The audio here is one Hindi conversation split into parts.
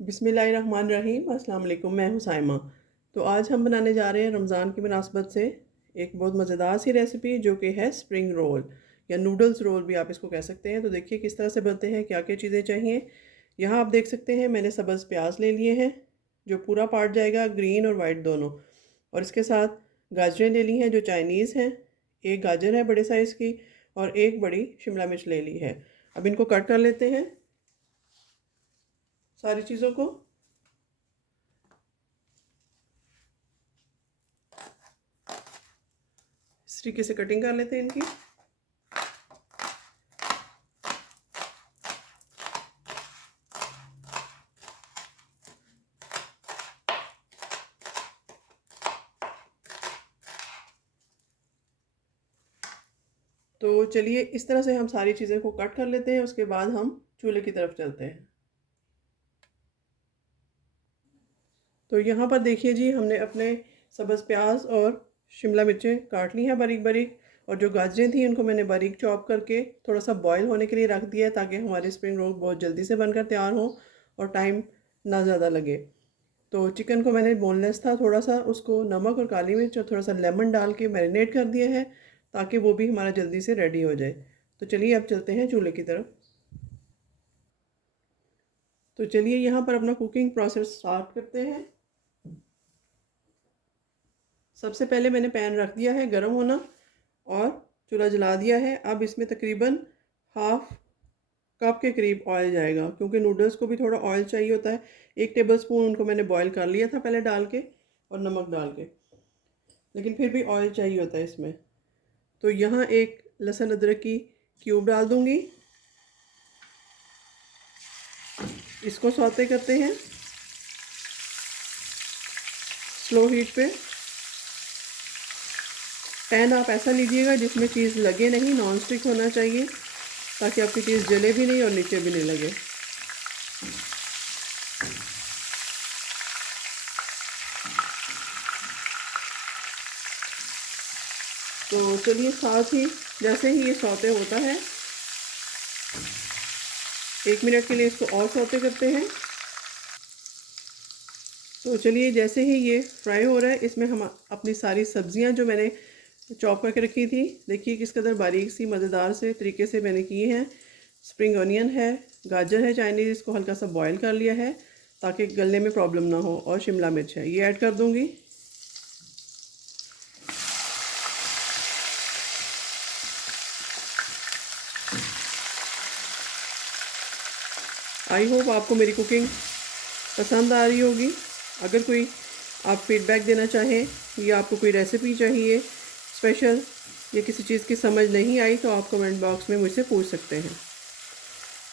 बिस्मिल्लाहिर्रहमानिर्रहीम। अस्सलाम वालेकुम। मैं हूँ साइमा। तो आज हम बनाने जा रहे हैं रमज़ान की मुनासबत से एक बहुत मज़ेदार सी रेसिपी जो कि है स्प्रिंग रोल या नूडल्स रोल भी आप इसको कह सकते हैं। तो देखिए किस तरह से बनते हैं, क्या क्या चीज़ें चाहिए। यहाँ आप देख सकते हैं मैंने सब्ज़ प्याज ले लिए हैं जो पूरा पार्ट जाएगा, ग्रीन और वाइट दोनों। और इसके साथ गाजरें ले ली हैं जो चाइनीज़ हैं, एक गाजर है बड़े साइज़ की और एक बड़ी शिमला मिर्च ले ली है। अब इनको कट कर लेते हैं सारी चीज़ों को। इस तरीके से कटिंग कर लेते हैं इनकी। तो चलिए इस तरह से हम सारी चीज़ें को कट कर लेते हैं, उसके बाद हम चूल्हे की तरफ चलते हैं। तो यहाँ पर देखिए जी, हमने अपने सब्ज़ प्याज और शिमला मिर्चें काट ली हैं बारीक बारीक, और जो गाजरें थी उनको मैंने बारीक चॉप करके थोड़ा सा बॉयल होने के लिए रख दिया है ताकि हमारे स्प्रिंग रोल बहुत जल्दी से बनकर तैयार हो और टाइम ना ज़्यादा लगे। तो चिकन को मैंने बोनलेस था, थोड़ा सा उसको नमक और काली मिर्च और थोड़ा सा लेमन डाल के मैरिनेट कर दिया है ताकि वो भी हमारा जल्दी से रेडी हो जाए। तो चलिए अब चलते हैं चूल्हे की तरफ। तो चलिए यहाँ पर अपना कुकिंग प्रोसेस स्टार्ट करते हैं। सबसे पहले मैंने पैन रख दिया है गर्म होना और चूल्हा जला दिया है। अब इसमें तकरीबन हाफ कप के करीब ऑयल जाएगा, क्योंकि नूडल्स को भी थोड़ा ऑयल चाहिए होता है। 1 टेबलस्पून उनको मैंने बॉईल कर लिया था पहले डाल के और नमक डाल के, लेकिन फिर भी ऑयल चाहिए होता है इसमें। तो यहाँ एक लहसुन अदरक की क्यूब डाल दूँगी। इसको सौते करते हैं स्लो हीट पे। पैन आप ऐसा लीजिएगा जिसमें चीज़ लगे नहीं, नॉन स्टिक होना चाहिए ताकि आपकी चीज़ जले भी नहीं और नीचे भी नहीं लगे। तो चलिए साथ ही जैसे ही ये सौते होता है 1 मिनट के लिए इसको और सौते करते हैं। तो चलिए जैसे ही ये फ्राई हो रहा है इसमें हम अपनी सारी सब्जियां जो मैंने चॉप करके रखी थी, देखिए किस कदर बारीक सी मज़ेदार से तरीके से मैंने किए हैं। स्प्रिंग ऑनियन है, गाजर है चाइनीज़, इसको हल्का सा बॉईल कर लिया है ताकि गलने में प्रॉब्लम ना हो, और शिमला मिर्च है ये ऐड कर दूंगी। आई होप आपको मेरी कुकिंग पसंद आ रही होगी। अगर कोई आप फीडबैक देना चाहें या आपको कोई रेसिपी चाहिए स्पेशल या किसी चीज़ की समझ नहीं आई तो आप कमेंट बॉक्स में मुझसे पूछ सकते हैं।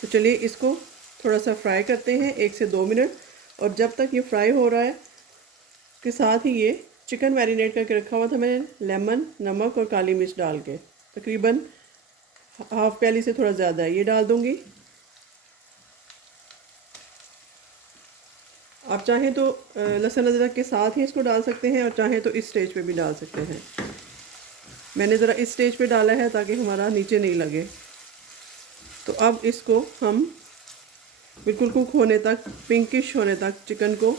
तो चलिए इसको थोड़ा सा फ्राई करते हैं 1 से 2 मिनट। और जब तक ये फ्राई हो रहा है के साथ ही ये चिकन मैरिनेट करके रखा हुआ था मैंने लेमन, नमक और काली मिर्च डाल के, तकरीबन हाफ प्याली से थोड़ा ज़्यादा है, ये डाल दूँगी। आप चाहें तो लहसुन अदरक के साथ ही इसको डाल सकते हैं और चाहें तो इस स्टेज पे भी डाल सकते हैं। मैंने ज़रा इस स्टेज पे डाला है ताकि हमारा नीचे नहीं लगे। तो अब इसको हम बिल्कुल कुक होने तक, पिंकिश होने तक चिकन को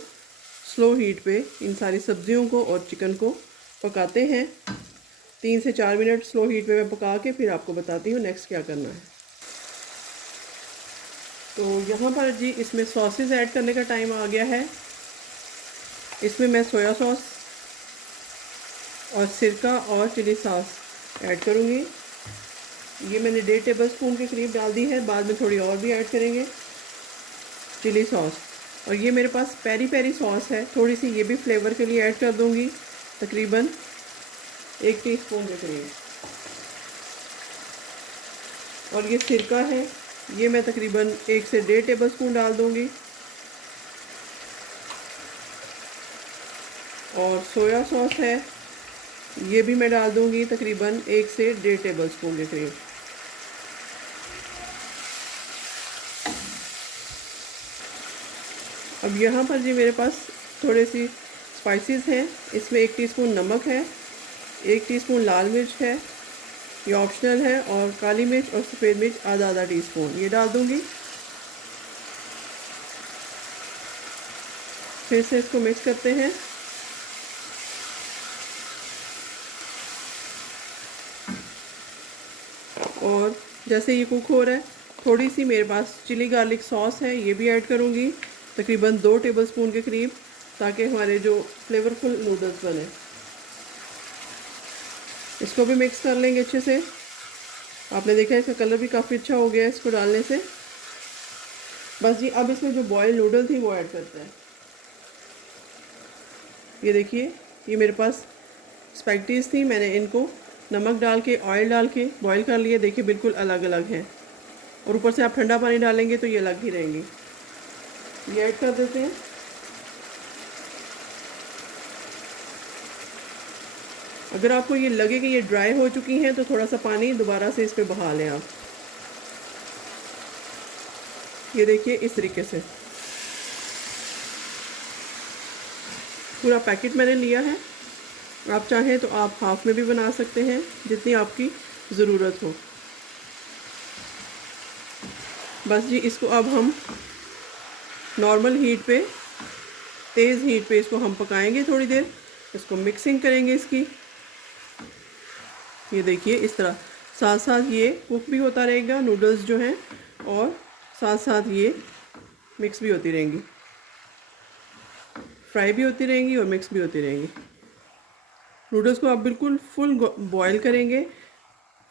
स्लो हीट पे इन सारी सब्जियों को और चिकन को पकाते हैं। 3 से 4 मिनट स्लो हीट पे मैं पका के फिर आपको बताती हूँ नेक्स्ट क्या करना है। तो यहाँ पर जी इसमें सॉसेस ऐड करने का टाइम आ गया है। इसमें मैं सोया सॉस और सिरका और चिली सॉस ऐड करूँगी। ये मैंने 1.5 टेबलस्पून के करीब डाल दी है, बाद में थोड़ी और भी ऐड करेंगे चिली सॉस। और ये मेरे पास पेरी पेरी सॉस है, थोड़ी सी ये भी फ्लेवर के लिए ऐड कर दूँगी, तकरीबन 1 टीस्पून के करीब। और ये सिरका है, ये मैं तकरीबन 1 से 1.5 टेबलस्पून डाल दूँगी। और सोया सॉस है, ये भी मैं डाल दूँगी तकरीबन 1 से 1.5 टेबलस्पून के करीब। अब यहाँ पर जी मेरे पास थोड़े सी स्पाइसेस हैं। इसमें 1 टीस्पून नमक है, 1 टीस्पून लाल मिर्च है, ये ऑप्शनल है, और काली मिर्च और सफ़ेद मिर्च आधा आधा टीस्पून ये डाल दूँगी। फिर से इसको मिक्स करते हैं। और जैसे ये कुक हो रहा है, थोड़ी सी मेरे पास चिली गार्लिक सॉस है, ये भी ऐड करूँगी, तकरीबन 2 टेबलस्पून के करीब, ताकि हमारे जो फ्लेवरफुल नूडल्स बने। इसको भी मिक्स कर लेंगे अच्छे से। आपने देखा इसका कलर भी काफ़ी अच्छा हो गया है इसको डालने से। बस जी, अब इसमें जो बॉयल नूडल थी वो ऐड करते हैं। ये देखिए, ये मेरे पास स्पैगेटीज़ थी, मैंने इनको नमक डाल के, ऑयल डाल के बॉईल कर लिए। देखिए बिल्कुल अलग अलग हैं, और ऊपर से आप ठंडा पानी डालेंगे तो ये अलग ही रहेंगी। ये ऐड कर देते हैं। अगर आपको ये लगे कि ये ड्राई हो चुकी हैं तो थोड़ा सा पानी दोबारा से इस पर बहा लें आप। ये देखिए इस तरीके से पूरा पैकेट मैंने लिया है। आप चाहें तो आप हाफ में भी बना सकते हैं, जितनी आपकी ज़रूरत हो। बस जी, इसको अब हम नॉर्मल हीट पे, तेज़ हीट पे इसको हम पकाएंगे थोड़ी देर। इसको मिक्सिंग करेंगे इसकी। ये देखिए इस तरह साथ साथ ये कुक भी होता रहेगा नूडल्स जो हैं, और साथ साथ ये मिक्स भी होती रहेंगी, फ्राई भी होती रहेंगी और मिक्स भी होती रहेंगी। नूडल्स को आप बिल्कुल फुल बॉयल करेंगे,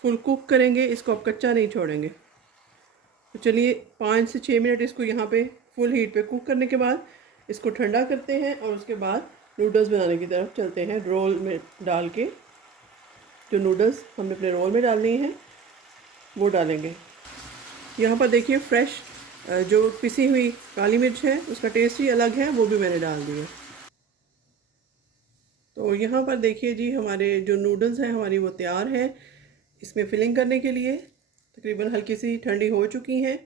फुल कुक करेंगे, इसको आप कच्चा नहीं छोड़ेंगे। तो चलिए 5 से 6 मिनट इसको यहाँ पे फुल हीट पे कुक करने के बाद इसको ठंडा करते हैं, और उसके बाद नूडल्स बनाने की तरफ चलते हैं। रोल में डाल के जो नूडल्स हमने अपने रोल में डालनी है वो डालेंगे। यहाँ पर देखिए फ्रेश जो पिसी हुई काली मिर्च है, उसका टेस्ट ही अलग है, वो भी मैंने डाल दी है। तो यहाँ पर देखिए जी, हमारे जो नूडल्स हैं हमारी वो तैयार है इसमें फिलिंग करने के लिए। तकरीबन हल्की सी ठंडी हो चुकी हैं।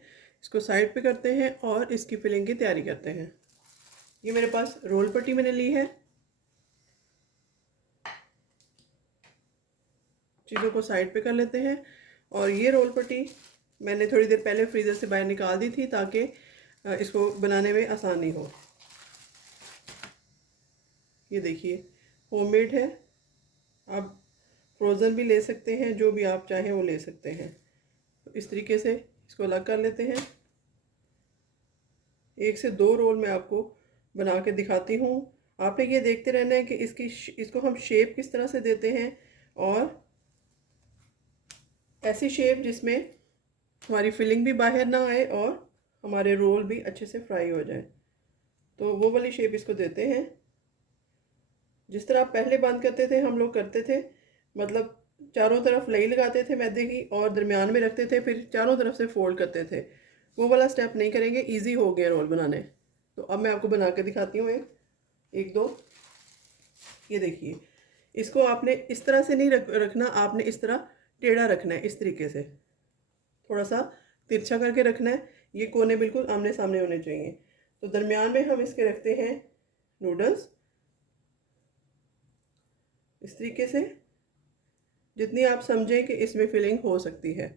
इसको साइड पे करते हैं और इसकी फिलिंग की तैयारी करते हैं। ये मेरे पास रोल पट्टी मैंने ली है। चीज़ों को साइड पे कर लेते हैं। और ये रोल पट्टी मैंने थोड़ी देर पहले फ्रीज़र से बाहर निकाल दी थी, ताकि इसको बनाने में आसानी हो। ये देखिए होममेड है, आप फ्रोज़न भी ले सकते हैं, जो भी आप चाहें वो ले सकते हैं। तो इस तरीके से इसको अलग कर लेते हैं। 1 से 2 रोल मैं आपको बना के दिखाती हूँ। आपने ये देखते रहना है कि इसको हम शेप किस तरह से देते हैं, और ऐसी शेप जिसमें हमारी फिलिंग भी बाहर ना आए और हमारे रोल भी अच्छे से फ्राई हो जाए। तो वो वाली शेप इसको देते हैं। जिस तरह आप पहले बंद करते थे, हम लोग करते थे, मतलब चारों तरफ लई लगाते थे मैदे की और दरमियान में रखते थे, फिर चारों तरफ से फोल्ड करते थे। वो वाला स्टेप नहीं करेंगे, इजी हो गया रोल बनाने। तो अब मैं आपको बना के दिखाती हूँ एक दो। ये देखिए, इसको आपने इस तरह से नहीं रखना, आपने इस तरह टेढ़ा रखना है, इस तरीके से थोड़ा सा तिरछा करके रखना है। ये कोने बिल्कुल आमने सामने होने चाहिए। तो दरमियान में हम इसके रखते हैं नूडल्स, इस तरीके से, जितनी आप समझें कि इसमें फिलिंग हो सकती है।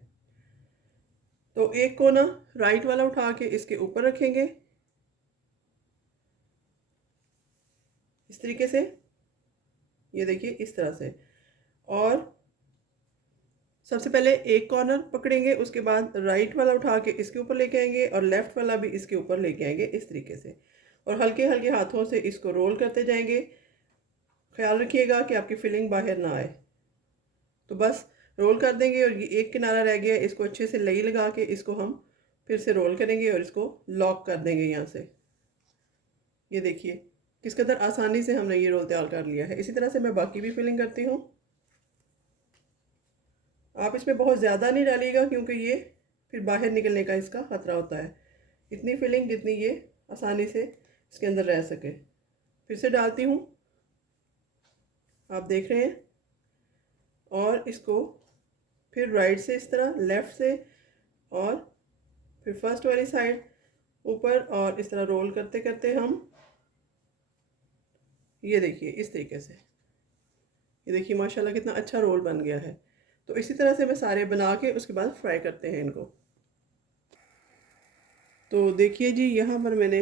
तो एक कोना राइट वाला उठा के इसके ऊपर रखेंगे इस तरीके से। ये देखिए इस तरह से। और सबसे पहले एक कॉर्नर पकड़ेंगे, उसके बाद राइट वाला उठा के इसके ऊपर लेके आएंगे और लेफ़्ट वाला भी इसके ऊपर लेके आएंगे इस तरीके से। और हल्के हल्के हाथों से इसको रोल करते जाएंगे। ख्याल रखिएगा कि आपकी फिलिंग बाहर ना आए। तो बस रोल कर देंगे, और ये एक किनारा रह गया, इसको अच्छे से लई लगा के इसको हम फिर से रोल करेंगे और इसको लॉक कर देंगे यहाँ से। ये देखिए किस कदर आसानी से हमने ये रोल तैयार कर लिया है। इसी तरह से मैं बाकी भी फिलिंग करती हूँ। आप इसमें बहुत ज़्यादा नहीं डालिएगा, क्योंकि ये फिर बाहर निकलने का इसका ख़तरा होता है। इतनी फिलिंग जितनी ये आसानी से इसके अंदर रह सके। फिर से डालती हूँ, आप देख रहे हैं। और इसको फिर राइट से इस तरह, लेफ़्ट से, और फिर फर्स्ट वाली साइड ऊपर, और इस तरह रोल करते करते हम, ये देखिए इस तरीके से। ये देखिए माशाल्लाह कितना अच्छा रोल बन गया है। तो इसी तरह से मैं सारे बना के उसके बाद फ्राई करते हैं इनको। तो देखिए जी, यहाँ पर मैंने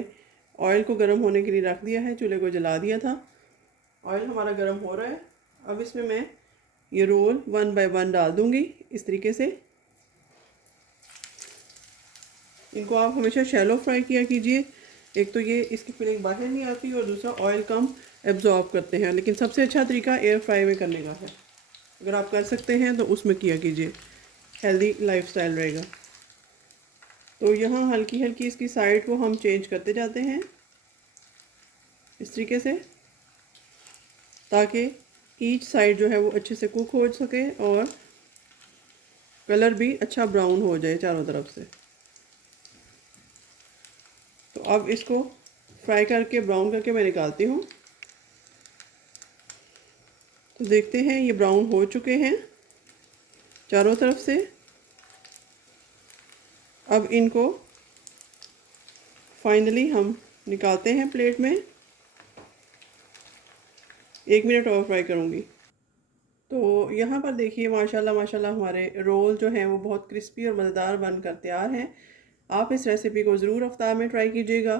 ऑयल को गर्म होने के लिए रख दिया है, चूल्हे को जला दिया था। ऑयल हमारा गर्म हो रहा है। अब इसमें मैं ये रोल 1 बाय 1 डाल दूँगी इस तरीके से। इनको आप हमेशा शैलो फ्राई किया कीजिए। एक तो ये इसकी फीलिंग बाहर नहीं आती और दूसरा ऑयल कम एब्जॉर्ब करते हैं। लेकिन सबसे अच्छा तरीका एयर फ्राई में करने का है। अगर आप कर सकते हैं तो उसमें किया कीजिए, हेल्दी लाइफस्टाइल रहेगा। तो यहाँ हल्की हल्की इसकी साइड को हम चेंज करते जाते हैं इस तरीके से, ताकि ईच साइड जो है वो अच्छे से कुक हो सके और कलर भी अच्छा ब्राउन हो जाए चारों तरफ से। तो अब इसको फ्राई करके ब्राउन करके मैं निकालती हूँ। तो देखते हैं ये ब्राउन हो चुके हैं चारों तरफ से। अब इनको फाइनली हम निकालते हैं प्लेट में। 1 मिनट और फ्राई करूँगी। तो यहाँ पर देखिए माशाल्लाह माशाल्लाह हमारे रोल जो हैं वो बहुत क्रिस्पी और मज़ेदार बनकर तैयार हैं। आप इस रेसिपी को ज़रूर इफ्तार में ट्राई कीजिएगा,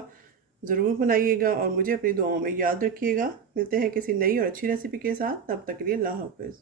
ज़रूर बनाइएगा और मुझे अपनी दुआओं में याद रखिएगा। मिलते हैं किसी नई और अच्छी रेसिपी के साथ, तब तक के लिए अल्लाह हाफ़िज़।